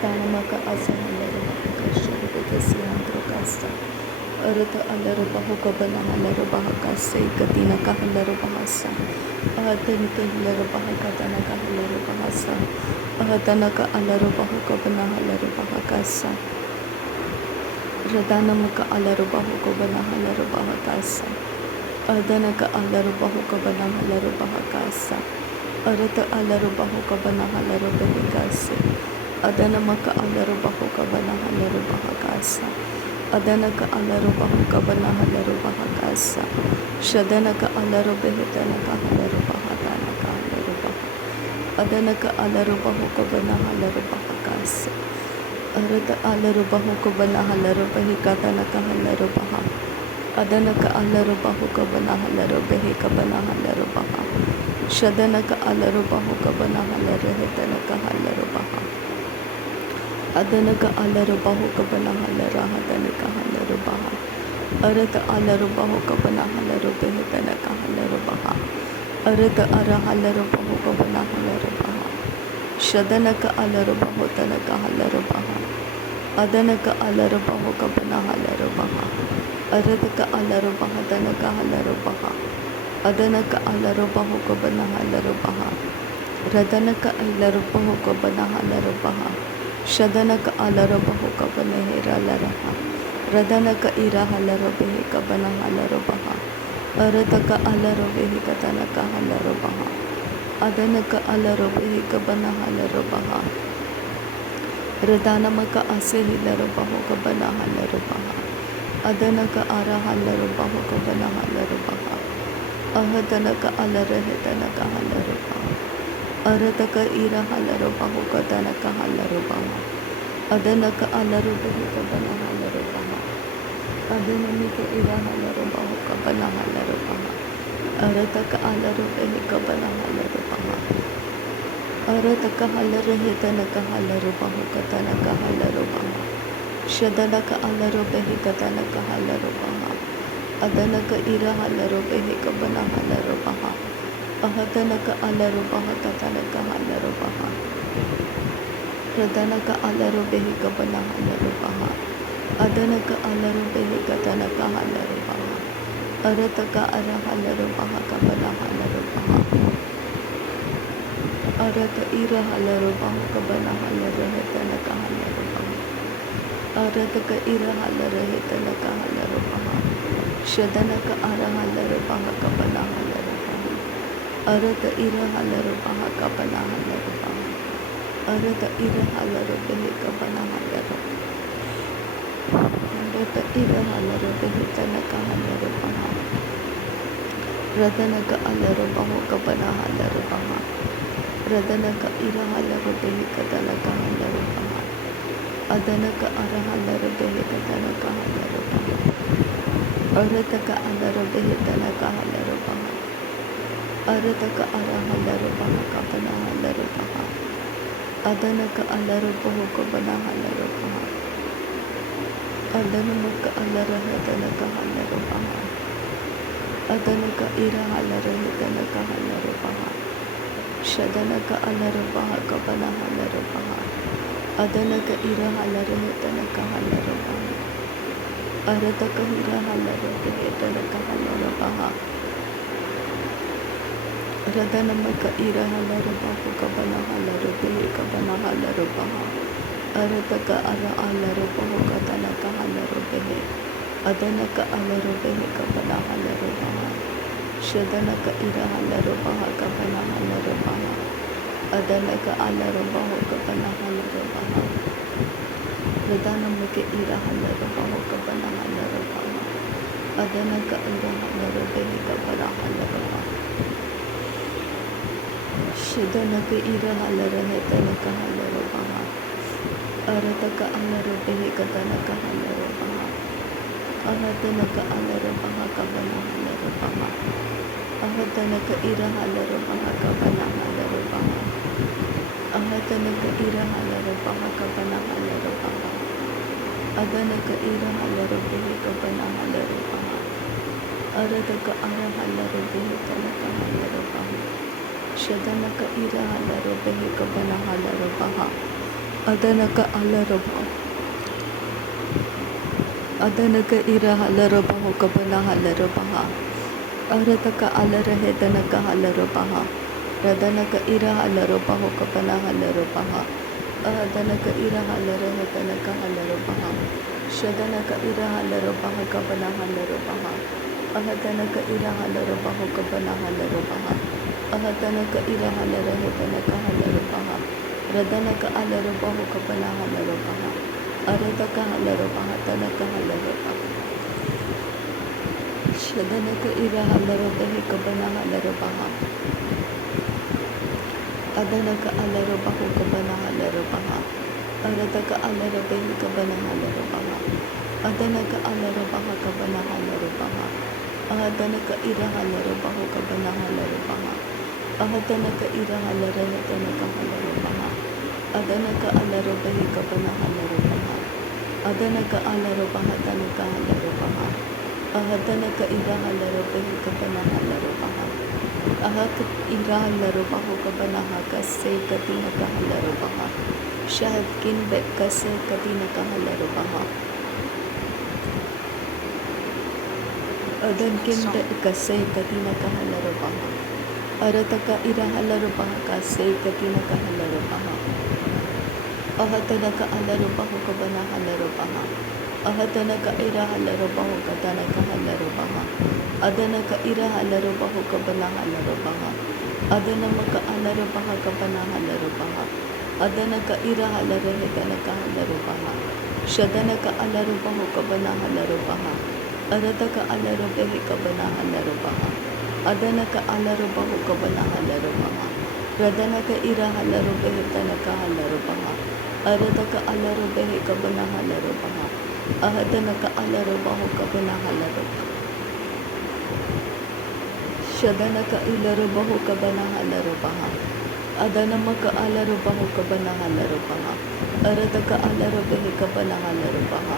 Ratanamaka Asahalarabakashirikasiantrokasa Arata Alarabahukabanahalarabahakase Katinaka Halarabahasa Ahatanika Hilarabahakatanaka Halarabahasa Ahatanaka Alarabahukabanahalarabahakasa Ratanamaka Alarabahukabanahalarabahakasa Adanaka Alarabahukabanahalarabahakasa Arata Alarabahukabanahalarabahakase Adanamaka Alarabahukabanahalarabahakasa Adanaka Alarabahukabanahalarabahakasa Shadanaka Alarabahitanaka Halarabahatanaka Halarabaha Adanaka Alarabahukabanahalarabahakasa Arata Alarabahukabanahalarabahikatanaka Halarabaha Adanaka Alarabahukabanahalarabahikabanahalarabaha Shadanaka Alarabahukabanahalarabahitenaka Halarabaha Adanaka Alarabahukabanahalarabahitenaka Halarabaha Arata Alarabahukabanahalarabahitenaka Halarabaha Arata Arahalarabahukabanahalarabaha Shadanaka Alarabahutanaka Halarabaha Adanaka Alarabahukabanahalarabaha Arataka Alarabahatanaka Halarabaha Adanaka Alarabahukabanahalarabaha Radanaka Alarabahukabanahalarabaha Shadanaka Alarabahukabanahalarabaha Radanaka Irahalarabahikabanahalarabaha Arataka Alarabahikatanaka Halarabaha Adanaka Alarabahikabanahalarabaha Radanamaka Asehilarabahukabanahalabaha Adanaka Arahalarabahukabanahalarabaha Ahatanaka Alarahitanaka Halarabaha Arataka Irahalarabahukataka Halarabaha Adanaka Alarabahikabanahalarabaha Adanamika Irahalarabahukabanahalarabaha Arataka Alarabahikabanahalarabaha Arataka Halarahitanaka Halarabahukataka Halarabaha Shadanaka Alarabahikatanaka Halarabaha Adanaka Irahalarabahikabanahalarabaha Ahatanaka Alarabahakatanaka Halarabaha Radanaka Alarabahikabanahalarabaha Adanaka Alarabahikatanaka Halarabaha Arataka Arahalarabahakabanahalarabaha Arata Irahalarabahukabanahalarahitanaka Halarabaha Arataka Irahalarabahikatanaka Halarabaha Shadanaka Arahalarabahakabanahalarabaha Arata Irahalarabahakabanahalarabaha Arata Irahalarabahikabanahalarabaha Arata Irahalarabahikatanaka Halarabaha Radanaka Alarabahukabanahalarabaha Radanaka Irahalarabahikatanaka Halarabaha Adanaka Arahalarabahikatanaka Halarabaha Arataka Alarabahitanaka Halarabaha Arataka Arahalarabahakabanahalarabaha Adanaka Alarabahukabanahalarabaha Adanamaka Alarahitanaka Halarabaha Adanaka Irahalarabahikatanaka Halarabaha Shadanaka Alarabahakabanahalarabaha Adanaka Irahalarabahikatanaka Halarabaha Arataka Irahalarabahikatanaka Halarabaha Radanamaka Irahalarabahukabanahalarabaha Arataka Arahalarabahakatanaka Halarabaha Adanaka Alarabahikabanahalarabaha Shadanaka Irahalarabahakabanahalarabaha Adanaka Alarabahukabanahalarabaha Radanamaka Irahalarabahukabanahalarabaha Adanaka Irahalarabahikabanahalarabaha Shadanaka Irahalarabahikatanaka Halarabaha Arataka Alarabahikatanaka Halarabaha Ahatanaka Alarabahakabanahalarabaha Ahatanaka Irahalarabahakabanahalarabaha Ahatanaka Irahalarabahakabanahalarabaha Adanaka Irahalarabahikabanahalarabaha Arataka Arahalarabahikatanaka Halarabaha Shadanaka Irahalarabahikabanahalarabaha Adanaka alaraba. Adanaka ira halarabaho kabana halarabaha. Aradaka alarahedanaka halarabaha. Radanaka ira halarabaho kabana halarabaha. Adanaka ira halarahedanaka halarabaha. Shadanaka ira halarabaha kabana halarabaha. Ahadanaka ira halarabaho kabana halarabaha. Ahadanaka ira halarahedanaka halarabaha. Radanaka alarabaho kabana halarabaha. Aradaka halarabaha tanaka halarabaha. Shadanaka ira halarabahi kabana halarabaha. Adanaka alarabaho kabana halarabaha. Aradaka alarabahi kabana halarabaha. Adanaka alarabaha kabana halarabaha. Ahadanaka ira halarabaho kabana halarabaha. Ahadanaka ira halaratanaka halarabaha. Adanaka alarabahi kabana halarabaha. Adanaka alarabaha tanaka halarabaha. Ahadanaka ira halarabahi kabana halarabaha. Ahak ira halarabaho kabana hakase katinaka halarabaha. Shahad kin bekase katinaka halarabaha. Adan kin bekase katinaka halarabaha. Arataka ira halarabaha kase katinaka halarabaha. Ahatanaka alarabaho kabana halarabaha. Ahatanaka ira halarabaho katanaka halarabaha. Adanaka ira halarabaho kabana halarabaha. Adanamaka alarabaha kabana halarabaha. Adanaka ira halarahedanaka halarabaha. Shadanaka alarabaho kabana halarabaha. Aradaka alarabahi kabana halarabaha. Adanaka alarabaho kabana halarabaha. Radanaka ira halarabahi tanaka halarabaha. Aradaka alarabahi kabana halarabaha. Ahadanaka alarabaho kabana halarabaha. Shadanaka ilarabaho kabana halarabaha. Adanamaka alarabaho kabana halarabaha. Aradaka alarabahi kabana halarabaha.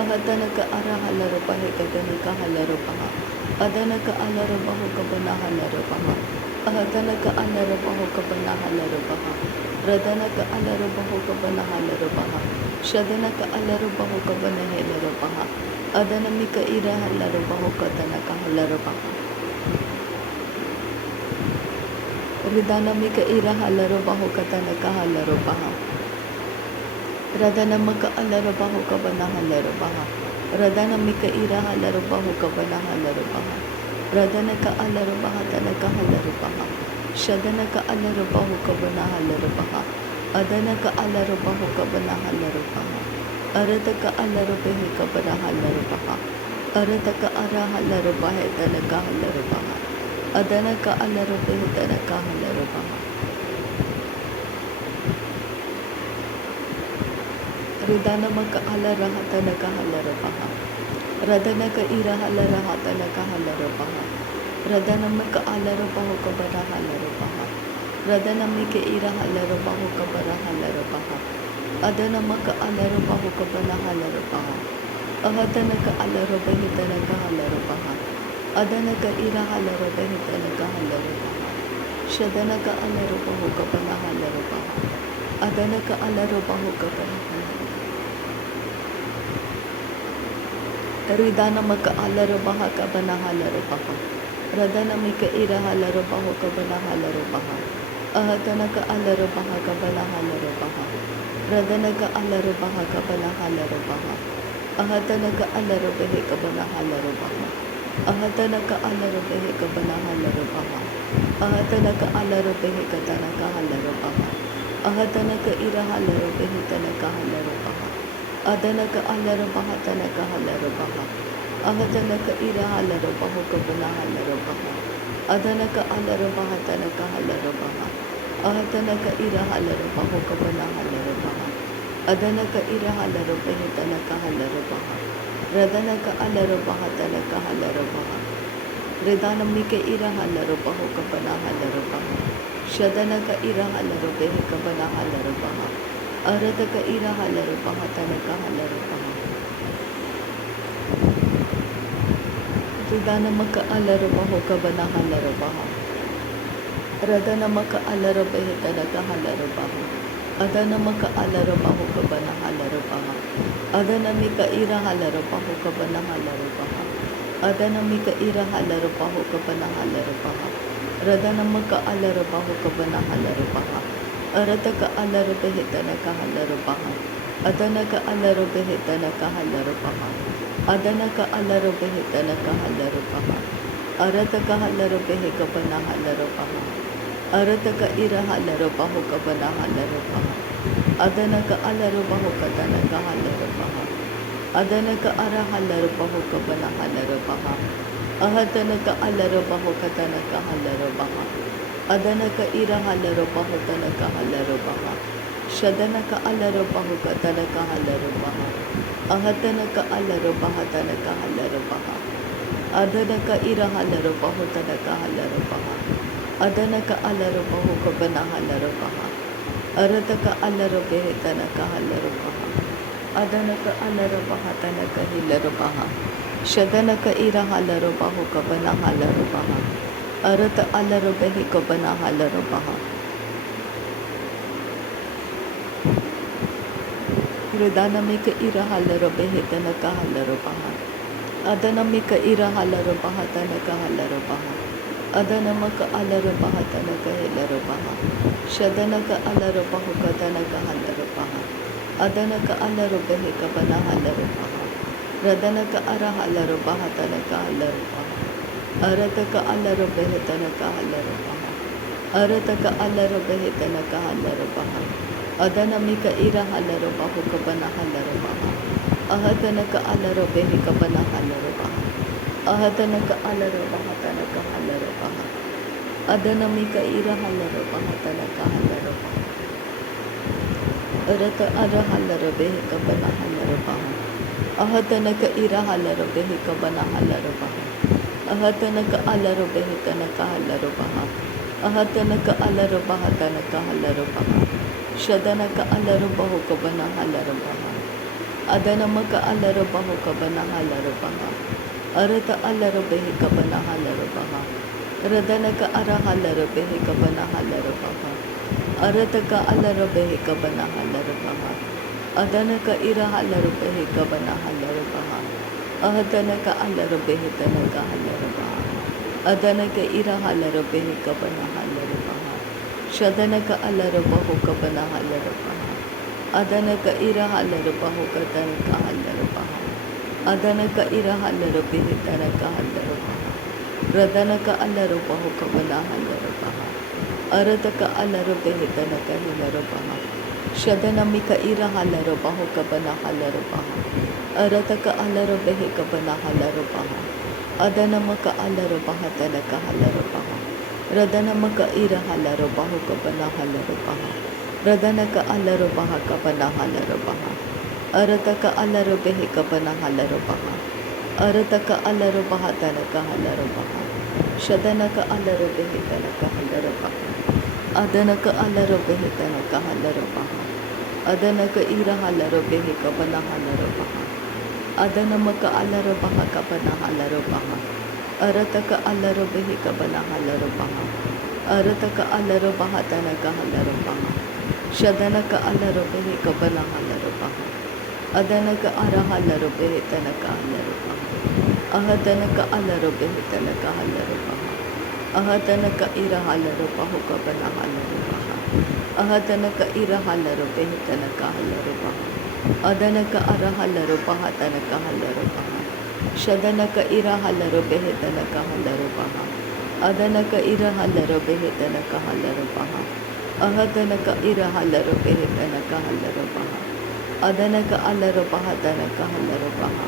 Ahadanaka ara halarabahi kadanaka halarabaha. Adanaka alarabaho kabana halarabaha. Ahadanaka alarabaho kabana halarabaha. Radanaka alarabaho kabana halarabaha. Shadanaka alarabaho kabana halarabaha. Adanamika ira halarabaho kadanaka halarabaha. Ridanamika ira halarabaho kadanaka halarabaha. Radanamaka alarabaho kabana halarabaha. Radanamika ira halarabaho kabana halarabaha. Radanaka alarabaha tanaka halarabaha. Shadanaka alarabaho kabana halarabaha. Adanaka alarabaho kabana halarabaha. Aradaka alarabahi kabana halarabaha. Aradaka ara halarabaha tanaka halarabaha. Adanaka alarabahi tanaka halarabaha. Ridanamaka alaraha tanaka halarabaha. Radanaka ira halaraha tanaka halarabaha. Radanamaka alarabaho kabana halarabaha. Radanamika ira halarabaho kabana halarabaha. Adanamaka alarabaho kabana halarabaha. Ahadanaka alarabahi tanaka halarabaha. Adanaka ira halarabahi tanaka halarabaha. Shadanaka alarabaho kabana halarabaha. Adanaka alarabaho kabana halarabaha. Ridanamaka alarabaha kabana halarabaha. Radanamika ira halarabaho kabana halarabaha. Ahadanaka alarabaha kabana halarabaha. Radanaka alarabaha kabana halarabaha. Ahadanaka alarabahi kabana halarabaha. Ahadanaka alarabahi kabana halarabaha. Ahadanaka alarabahi katanaka halarabaha. Ahadanaka ira halarabahi tanaka halarabaha. Adanaka alarabaha tanaka halarabaha. Ahadanaka ira halarabaho kabana halarabaha. Adanaka alarabaha tanaka halarabaha. Ahadanaka ira halarabaho kabana halarabaha. Adanaka ira halarabahi tanaka halarabaha. Radanaka alarabaha tanaka halarabaha. Ridanamika ira halarabaho kabana halarabaha. Shadanaka ira halarabahi kabana halarabaha. Aradaka ira halarabaha tanaka halarabaha. Ridanamaka alarabaho kabana halarabaha. Radanamaka alarabahi tanaka halarabaha. Adanamaka alarabahu kabana halarabaha. Adanamika ira halarabahu kabana halarabaha. Adanamika ira halarabahu kabana halarabaha. Radanamaka alarabahu kabana halarabaha. Arataka alarabehitanaka halarabaha. Adanaka alarabehitanaka halarabaha. Adanaka alarabehitanaka halarabaha. Arataka halarabehi kabana halarabaha. Arataka ira halarabahu kabana halarabaha. Adanaka alarabahu katanaka halarabaha. Adanaka ara halarabahu kabana halarabaha. Ahatanaka alarabahu katanaka halarabaha. Adanaka ira halarabahu tanaka halarabaha. Shadanaka alarabahu katanaka halarabaha. Ahatanaka alarabaha tanaka halarabaha. Adanaka ira halarabahu tanaka halarabaha. Adanaka alarabahu kabana halarabaha. Arataka alarabehe tanaka halarabaha. Adanaka alarabaha tanaka hilarabaha. Shadanaka ira halarabahu kabana halarabaha. Arata alarabehe kabana halarabaha. Ridanamika ira halarabehe tanaka halarabaha. Adanamika ira halarabaha tanaka halarabaha. Adanamaka alarabaha tanaka hilarabaha. Shadanaka alarabahu katanaka halarabaha. Adanaka alarabehe kabana halarabaha. Radanaka ara halarabaha tanaka halarabaha. Arataka alarabehe tanaka halarabaha. Arataka alarabehe tanaka halarabaha. Adanamika ira halarabahu kabana halarabaha. Ahatanaka alarabehe kabana halarabaha. Ahatanaka alarabaha tanaka halarabaha. Adanamika ira halarabaha tanaka halarabaha. Arata ara halarabehe kabana halarabaha. Ahatanaka ira halarabehe kabana halarabaha. Ahatanaka alarabehe tanaka halarabaha. Ahatanaka alarabaha tanaka halarabaha. Shadanaka alarabahu kabana halarabaha. Adanamaka alarabahu kabana halarabaha. Arata alarabehe kabana halarabaha. Radanaka ara halarabehe kabana halarabaha. Arataka alarabehe kabana halarabaha. Adanaka ira halarabehe kabana halarabaha. Ahatanaka alarabehe tanaka halarabaha. Adanaka ira halarabehe kabana halarabaha. Shadanaka alarabahu kabana halarabaha. Adanaka ira halarabahu katanaka halarabaha. Adanaka ira halarabehe tanaka halarabaha. Radanaka alarabahu kabana halarabaha. Arataka alarabehe tanaka hilarabaha. Shadanamika ira halarabahu kabana halarabaha. Arataka alarabehe kabana halarabaha. Adanamaka alarabaha tanaka halarabaha. Radanamaka ira halarabahu kabana halarabaha. Radanaka alarabaha kabana halarabaha. Arataka alarabehe kabana halarabaha. Arataka alarabaha tanaka halarabaha. Shadanaka alarabehe tanaka halarabaha. Adanaka alarabehe tanaka halarabaha. Adanaka ira halarabehe kabana halarabaha. Adanamaka alarabaha kabana halarabaha. Arataka alarabehe kabana halarabaha. Arataka alarabaha tanaka halarabaha. Shadanaka alarabehe kabana halarabaha. Adanaka ara halarabehe tanaka halarabaha. Ahatanaka alarabehe tanaka halarabaha. Ahatanaka ira halarabahu kabana halarabaha. Ahatanaka ira halarabehe tanaka halarabaha. Adanaka ara halarabaha tanaka halarabaha. Shadanaka ira halarabehe tanaka halarabaha. Adanaka ira halarabehe tanaka halarabaha. Ahatanaka ira halarabehe tanaka halarabaha. Adanaka alarabaha tanaka halarabaha.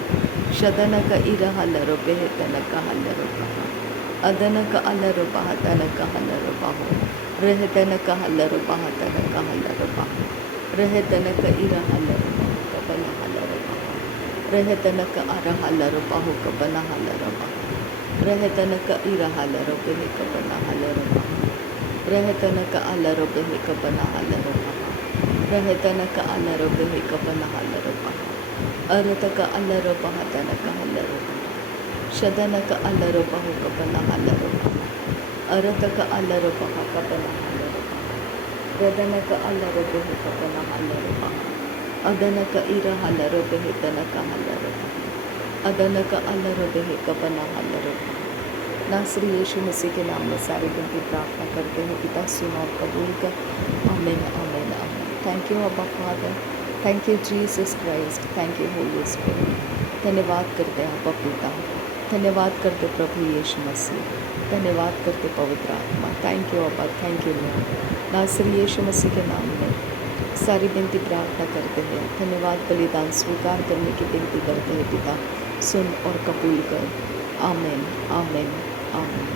Shadanaka ira halarabehe tanaka halarabaha. Adanaka alarabaha tanaka halarabaha. Rehetanaka halarabaha tanaka halarabaha. Rehetanaka ira halarabaha kabana halarabaha. Rehetanaka ara halarabahu kabana halarabaha. Rehetanaka ira halarabehe kabana halarabaha. Rehetanaka alarabehe kabana halarabaha. Rehetanaka alarabehe kabana halarabaha. Arataka alarabaha tanaka halarabaha. Shadanaka alarabahu kabana halarabaha. Arataka alarabaha kabana halarabaha. Redana ka alaro behe kapana halaro baha. Adana ka ira halaro behe dana ka halaro baha. Adana का अल्लाह रब है कबना अल्लाह रब नासरी यीशु मसीह के नाम में सारी विनती प्रार्थना करते हैं पिता सुन और कबूल कर आमीन आमीन आमीन थैंक यू अब्बा father thank you Jesus Christ thank you Holi spirit धन्यवाद करते हैं अब्बा पिता धन्यवाद करते प्रभु यीशु मसीह धन्यवाद करते पवित्र आत्मा थैंक यू अब्बा थैंक यू लॉर्ड नासरी यीशु मसीह के नाम में सारी विनती प्रार्थना करते हैं धन्यवाद बलिदान स्वीकार करने की विनती करते हैं पिता सुन और कबूल कर आमीन आमीन आमीन।